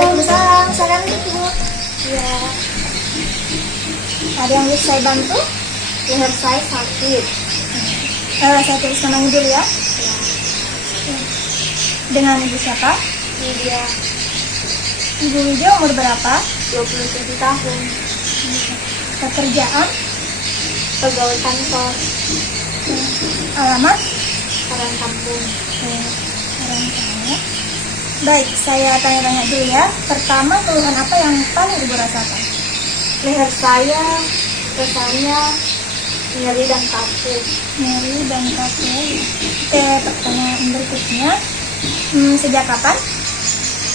Waalaikumsalam. Salam Ibu. Ya. Ada yang bisa saya bantu? Leher saya sakit. Saya tulis namanya dulu ya. Dengan Ibu siapa? Lydia, Ibu Widya umur berapa? 27 tahun. Pekerjaan? Pegawai kantor. Alamat? Orang kampung. Orang kaya. Baik, saya tanya-tanya dulu ya. Pertama, keluhan apa yang paling Ibu rasakan? Leher saya rasanya nyeri dan kaku. Nyeri dan kaku. Oke, pertanyaan berikutnya. Sejak kapan?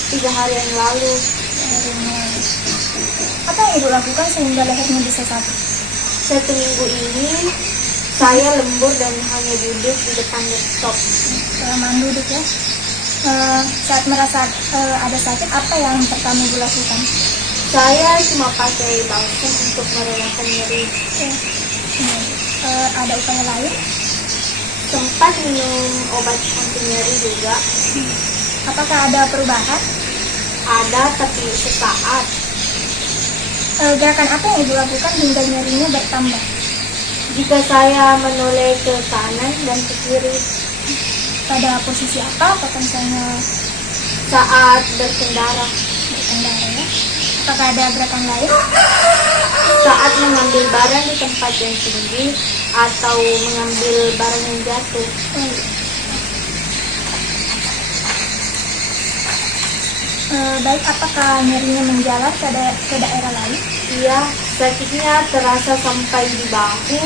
3 hari yang lalu. Apa yang Ibu lakukan sehingga lehernya bisa sakit? 1 minggu ini saya lembur dan hanya duduk di depan laptop. Kelamaan duduk ya. Saat merasa ada sakit, apa yang pertama Ibu lakukan? Saya cuma pakai balsam untuk merelakan nyeri. Ada upaya lain? Sempat minum obat anti nyeri juga. Apakah ada perubahan? Ada, tapi sesaat. Gerakan apa yang Ibu lakukan hingga nyerinya bertambah? Jika saya menoleh ke kanan dan ke kiri Pada posisi apa? Apakah misalnya saat berkendara, ya? Apakah ada gerakan lain? saat mengambil barang di tempat yang tinggi atau mengambil barang yang jatuh. Baik, apakah nyerinya menjalar ke daerah lain? Iya, sakitnya terasa sampai di bahu,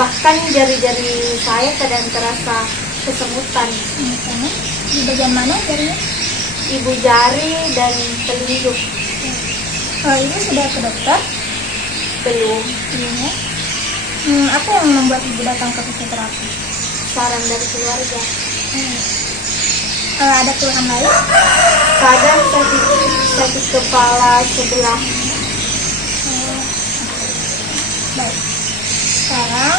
bahkan jari-jari saya kadang terasa kesemutan. Di bagian mana jarinya? Ibu jari dan telunjuk. Ibu sudah ke dokter? Belum. Belum ya? Apa yang membuat Ibu datang ke fisioterapi? Saran dari keluarga. Ada keluhan lain? Kadang sakit kepala sebelah. Baik. Sekarang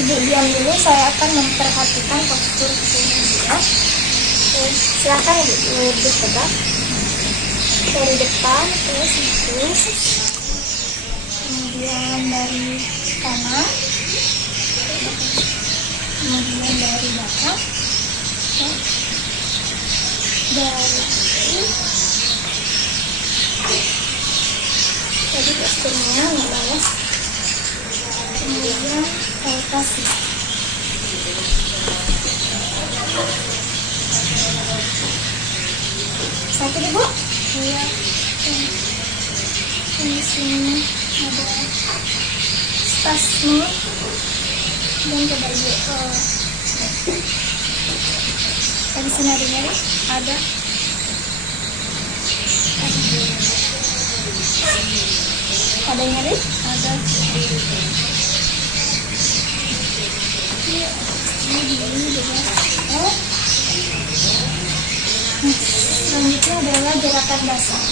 Ibu diam dulu, saya akan memperhatikan postur tubuh ya. Silakan Ibu duduk tegak. Dari depan terus kemudian dari kanan, kemudian dari belakang, dari kiri. Jadi posturnya mulai ya. Kemudian saya kasih sakit Ibu? Iya. Di sini ada spasme dan coba Ibu di sini ada nyeri? Ada. Ada nyeri? Ada. Ini juga. Selanjutnya adalah gerakan dasar.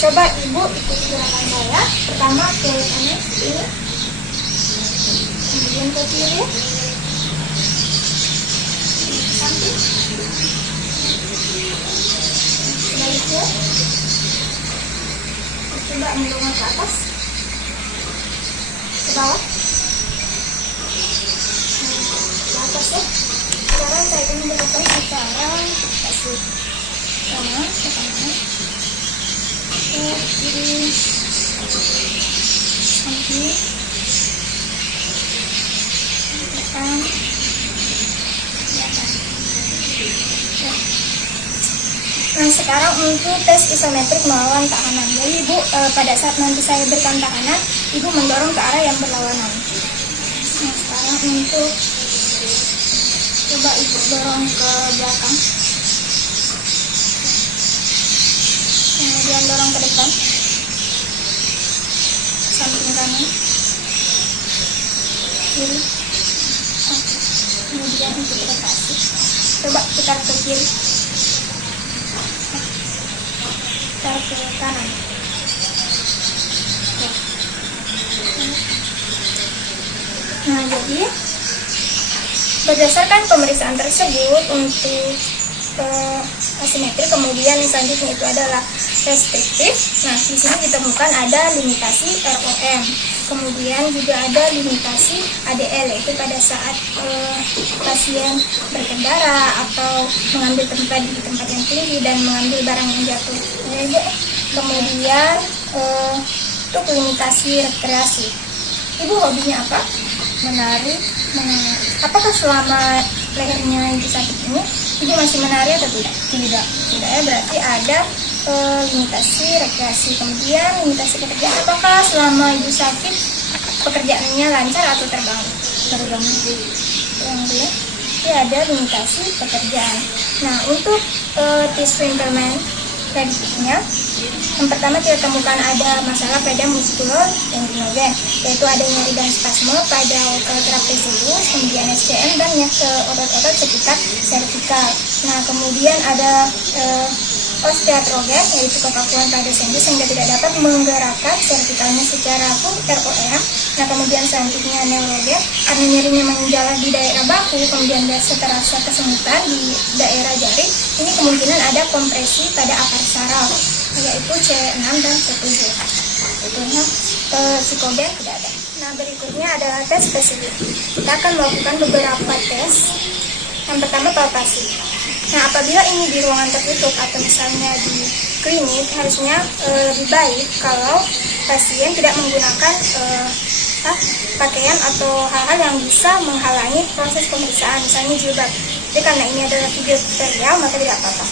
Coba Ibu ikuti gerakan saya. Pertama ke kanan, ini. Kemudian ke kiri. Samping. Sebaliknya. Coba mendongak ke atas. Ke bawah. Ke atas ya. Sekarang saya akan melakukan secara kasih kanan ke kanan, ke kiri, samping, belakang, belakang. Nah, sekarang untuk tes isometrik melawan tahanan. Jadi Ibu pada saat nanti saya berikan tahanan, Ibu mendorong ke arah yang berlawanan. Nah, sekarang untuk coba Ibu dorong ke belakang, kemudian dorong ke depan, samping kanan, kiri, kemudian untuk rotasi. Coba putar ke kiri, putar ke kanan. Nah, jadi berdasarkan pemeriksaan tersebut untuk asimetrik. Kemudian selanjutnya itu adalah restriktif. Nah, di sini ditemukan ada limitasi ROM. Kemudian juga ada limitasi ADL, yaitu pada saat pasien berkendara atau mengambil tempat di tempat yang tinggi dan mengambil barang yang jatuh. Kemudian untuk limitasi rekreasi. Ibu hobinya apa? Menari. Apakah selama lehernya ibu sakit ini ibu masih menari atau tidak? Tidak. Tidak ya, berarti ada limitasi rekreasi. Kemudian limitasi pekerjaan, apakah selama ibu sakit pekerjaannya lancar atau terganggu? Terganggu. Terganggu ya. Jadi ada limitasi pekerjaan. Nah, untuk tissue impairment prediktifnya, yang pertama kita temukan ada masalah pada muskulor tendinogen, yaitu ada nyeri dan spasme pada trapezius, kemudian SCM dan otot-otot sekitar servikal. Nah, kemudian ada osteoartrogen, yaitu kekakuan pada sendi sehingga tidak dapat menggerakkan servikalnya secara full ROM. Nah, kemudian selanjutnya neurogen, karena nyerinya menjalar di daerah bahu, kemudian biasa terasa kesemutan di daerah jari. Ini kemungkinan ada kompresi pada akar saraf, yaitu C6 dan C7. Itunya psikogen tidak ada. Nah, berikutnya adalah tes spesifik. Kita akan melakukan beberapa tes. Yang pertama palpasi. Nah, apabila ini di ruangan tertutup atau misalnya di klinik, harusnya lebih baik kalau pasien tidak menggunakan pakaian atau hal-hal yang bisa menghalangi proses pemeriksaan, misalnya jilbab. Jadi karena ini adalah video tutorial, maka tidak apa-apa.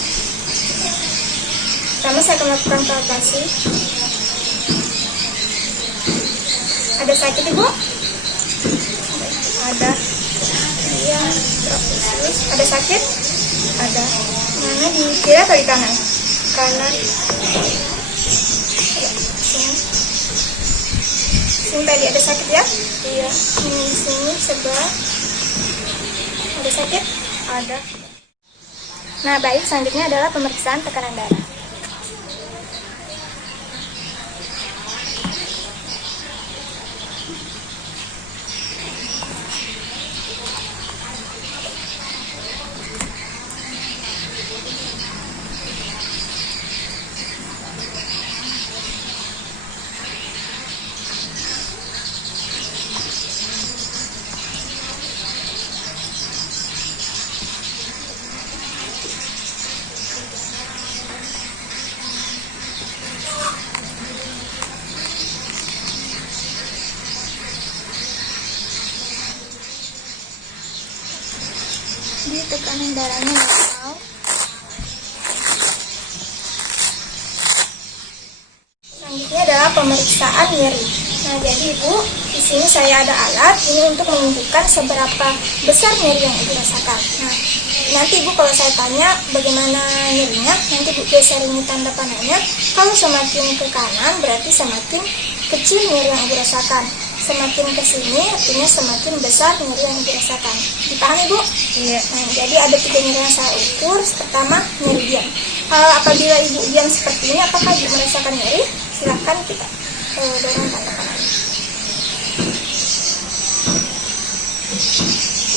Pertama saya akan melakukan palpasi. Ada sakit ibu? Ada. Iya, trapezius. Ada sakit? Ada. Mana, di kiri atau di kanan? Kanan. Ya, sini. Sini tadi ada sakit ya? Iya. Sini sebelah. Ada sakit? Ada. Nah, baik, selanjutnya adalah pemeriksaan tekanan darah. Di tekanan darahnya normal. Selanjutnya adalah pemeriksaan nyeri. Nah, jadi ibu, di sini saya ada alat ini untuk menunjukkan seberapa besar nyeri yang ibu rasakan. Nah, nanti ibu kalau saya tanya bagaimana nyerinya, nanti ibu geser ini tanda panahnya. Kalau semakin ke kanan berarti semakin kecil nyeri yang ibu rasakan. Semakin ke sini artinya semakin besar nyeri yang ibu rasakan. Dipahami bu? Iya. Nah, jadi ada 3 nyeri yang saya ukur. Pertama, nyeri diam. Apabila ibu diam seperti ini, apakah ibu merasakan nyeri? Silahkan kita dorong tanda panah.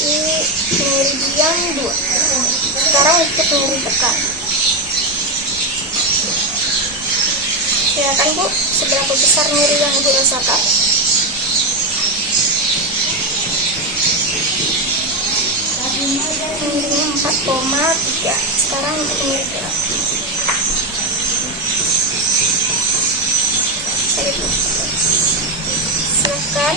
Ini nyeri diam 2. Sekarang untuk nyeri tekan. Silakan bu, seberapa besar nyeri yang ibu rasakan? Nyerinya 4,3. Sekarang untuk nyeri gerak. Silakan.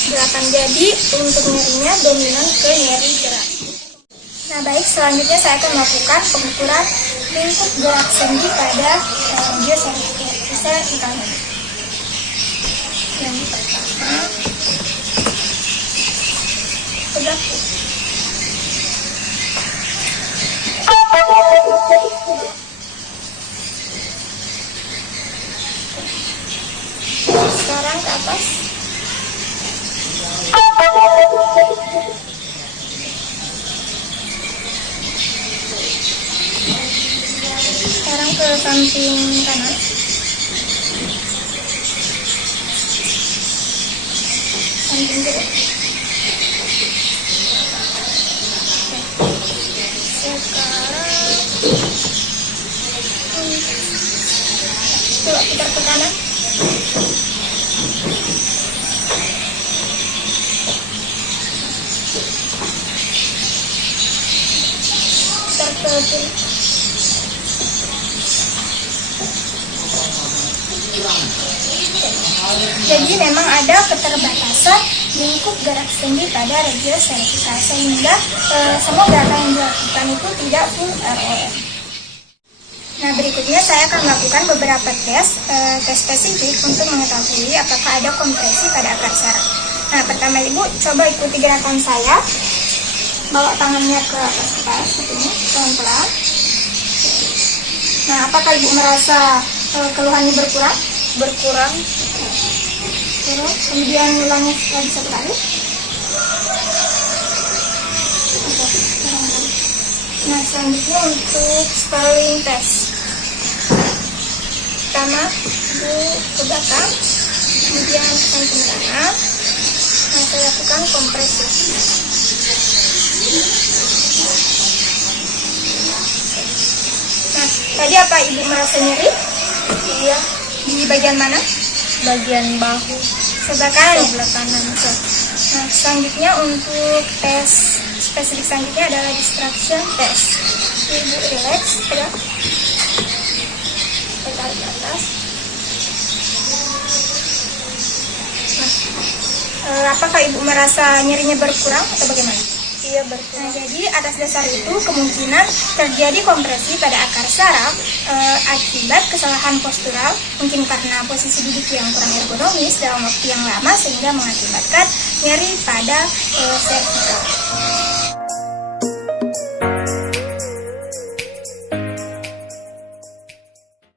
Silakan, jadi untuk nyerinya dominan ke nyeri gerak. Nah baik, selanjutnya saya akan melakukan pengukuran lingkup gerak sendi pada bioservikal. Yang pertama, tegak. Sekarang ke atas. Sekarang ke samping kanan. samping dulu. Sekarang coba putar ke kanan. Putar ke kiri. Jadi memang ada keterbatasan lingkup gerak sendi pada radius vertikal sehingga semua gerakan yang dilakukan itu tidak full ROF. Nah, berikutnya saya akan melakukan beberapa tes spesifik untuk mengetahui apakah ada kompresi pada akar saraf. Nah, pertama Ibu coba ikuti gerakan saya. Bawa tangannya ke atas kepala seperti ini, pelan-pelan. Nah, apakah Ibu merasa keluhannya berkurang? Berkurang. Terus, kemudian ulangi lagi satu kali. Oke, barangkali. Nah, selanjutnya untuk spelling test. Pertama, Ibu ke belakang, kemudian ke samping kanan. Nah, saya lakukan kompresi. Nah, tadi apa Ibu merasa nyeri? Iya. Di bagian mana? Bagian bahu. Sebelah kanan. Sebelah kanan. Nah, selanjutnya untuk tes spesifik selanjutnya adalah distraction test. Ibu relax, pegang. Tarik ke atas. Nah, apakah Ibu merasa nyerinya berkurang atau bagaimana? Iya, berkurang. Nah, jadi atas dasar itu kemungkinan terjadi kompresi pada akar saraf akibat kesalahan postural, mungkin karena posisi duduk yang kurang ergonomis dalam waktu yang lama sehingga mengakibatkan nyeri pada cervical.